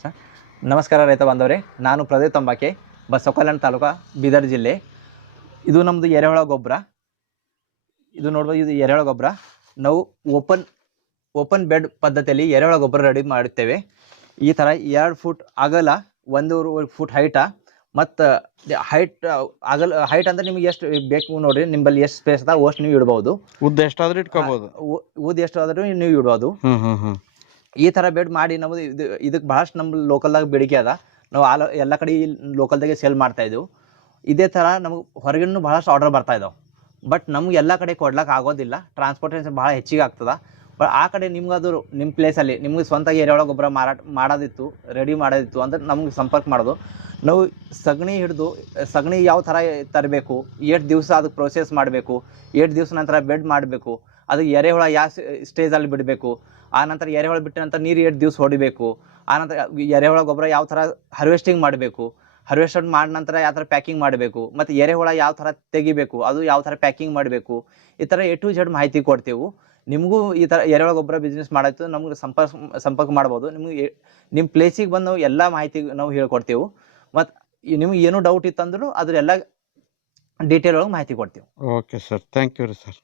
Sir ನಮಸ್ಕಾರ ರೈತ ಬಾಂಧವರೇ, ನಾನು ಪ್ರದೀಪ್ ತಂಬಾಕೆ, ಬಸವಕಲ್ಯಾಣ ತಾಲೂಕು, ಬೀದರ್ ಜಿಲ್ಲೆ. ಇದು ನಮ್ಮದು ಎರೆಹುಳ ಗೊಬ್ಬರ. ಇದು ನೋಡ್ಬೋದು, ಇದು ಎರೆಹುಳ ಗೊಬ್ಬರ. ನಾವು ಓಪನ್ ಬೆಡ್ ಪದ್ಧತಿಯಲ್ಲಿ ಎರೆಹುಳ ಗೊಬ್ಬರ ರೆಡಿ ಮಾಡುತ್ತೇವೆ. ಈ ಥರ 2 ಫುಟ್ ಅಗಲ, 1 ಫುಟ್ ಹೈಟ, ಮತ್ತು ಹೈಟ್ ಅಂದ್ರೆ ನಿಮ್ಗೆ ಎಷ್ಟು ಬೇಕು ನೋಡ್ರಿ, ನಿಮ್ಮಲ್ಲಿ ಎಷ್ಟು ಸ್ಪೇಸ್ ಅದ ಅಷ್ಟು ನೀವು ಇಡ್ಬೋದು. ಉದ್ದ ಎಷ್ಟಾದ್ರೂ ಇಟ್ಕೋಬಹುದು, ಎಷ್ಟಾದ್ರೂ ನೀವು ಇಡ್ಬೋದು. ಈ ಥರ ಬೆಡ್ ಮಾಡಿ ನಾವು ಇದಕ್ಕೆ ಭಾಳಷ್ಟು ನಮ್ಮ ಲೋಕಲ್ದಾಗ ಬೇಡಿಕೆ ಅದ. ನಾವು ಎಲ್ಲ ಕಡೆ ಲೋಕಲ್ದಾಗೆ ಸೇಲ್ ಮಾಡ್ತಾ ಇದ್ದೆವು. ಇದೇ ಥರ ನಮಗೆ ಹೊರಗಿನೂ ಭಾಳಷ್ಟು ಆರ್ಡರ್ ಬರ್ತಾ ಇದ್ದಾವೆ. ಬಟ್ ನಮ್ಗೆ ಎಲ್ಲ ಕಡೆ ಕೊಡ್ಲಿಕ್ಕೆ ಆಗೋದಿಲ್ಲ, ಟ್ರಾನ್ಸ್ಪೋರ್ಟೇಷನ್ ಭಾಳ ಹೆಚ್ಚಿಗೆ ಆಗ್ತದೆ. ಬಟ್ ಆ ಕಡೆ ನಿಮ್ಗಾದ್ರು ನಿಮ್ಮ ಪ್ಲೇಸಲ್ಲಿ ನಿಮ್ಗೆ ಸ್ವಂತ ಎರೆಹುಳ ಗೊಬ್ಬರ ಮಾಡೋದಿತ್ತು, ರೆಡಿ ಮಾಡೋದಿತ್ತು ಅಂದ್ರೆ ನಮ್ಗೆ ಸಂಪರ್ಕ ಮಾಡೋದು. ನಾವು ಸಗಣಿ ಯಾವ ಥರ ತರಬೇಕು, ಎಷ್ಟು ದಿವಸ ಅದಕ್ಕೆ ಪ್ರೊಸೆಸ್ ಮಾಡಬೇಕು, ಎಷ್ಟು ದಿವಸ ನಂತರ ಬೆಡ್ ಮಾಡಬೇಕು, ಅದಕ್ಕೆ ಎರೆಹುಳ ಯಾವ ಸ್ಟೇಜಲ್ಲಿ ಬಿಡಬೇಕು, ಆ ನಂತರ ಎರೆಹುಳ ಬಿಟ್ಟ ನಂತರ ನೀರು ಎಷ್ಟು ದಿವಸ ಹೊಡಿಬೇಕು, ಆ ನಂತರ ಎರೆಹುಳ ಗೊಬ್ಬರ ಯಾವ ಥರ ಹಾರ್ವೆಸ್ಟಿಂಗ್ ಮಾಡಬೇಕು, ಹಾರ್ವೆಸ್ಟೆಡ್ ಮಾಡಿದ ನಂತರ ಯಾವ ಥರ ಪ್ಯಾಕಿಂಗ್ ಮಾಡಬೇಕು, ಮತ್ತು ಎರೆಹುಳ ಯಾವ ಥರ ತೆಗಿಬೇಕು, ಅದು ಯಾವ ಥರ ಪ್ಯಾಕಿಂಗ್ ಮಾಡಬೇಕು, ಈ ಥರ A to Z ಮಾಹಿತಿ ಕೊಡ್ತೇವೆ. ನಿಮಗೂ ಈ ಥರ ಎರೆಹುಳ ಗೊಬ್ಬರ ಬಿಸ್ನೆಸ್ ಮಾಡಾಯ್ತು ನಮ್ಗೆ ಸಂಪರ್ಕ ಮಾಡ್ಬೋದು. ನಿಮ್ಗೆ ನಿಮ್ಮ ಪ್ಲೇಸಿಗೆ ಬಂದು ನಾವು ಎಲ್ಲ ಮಾಹಿತಿ ನಾವು ಹೇಳ್ಕೊಡ್ತೇವೆ. ಮತ್ತು ನಿಮ್ಗೆ ಏನೂ ಡೌಟ್ ಇತ್ತಂದ್ರೂ ಅದ್ರೆಲ್ಲ ಡೀಟೇಲ್ ಒಳಗೆ ಮಾಹಿತಿ ಕೊಡ್ತೀವಿ. ಓಕೆ ಸರ್, ಥ್ಯಾಂಕ್ ಯು ರೀ ಸರ್.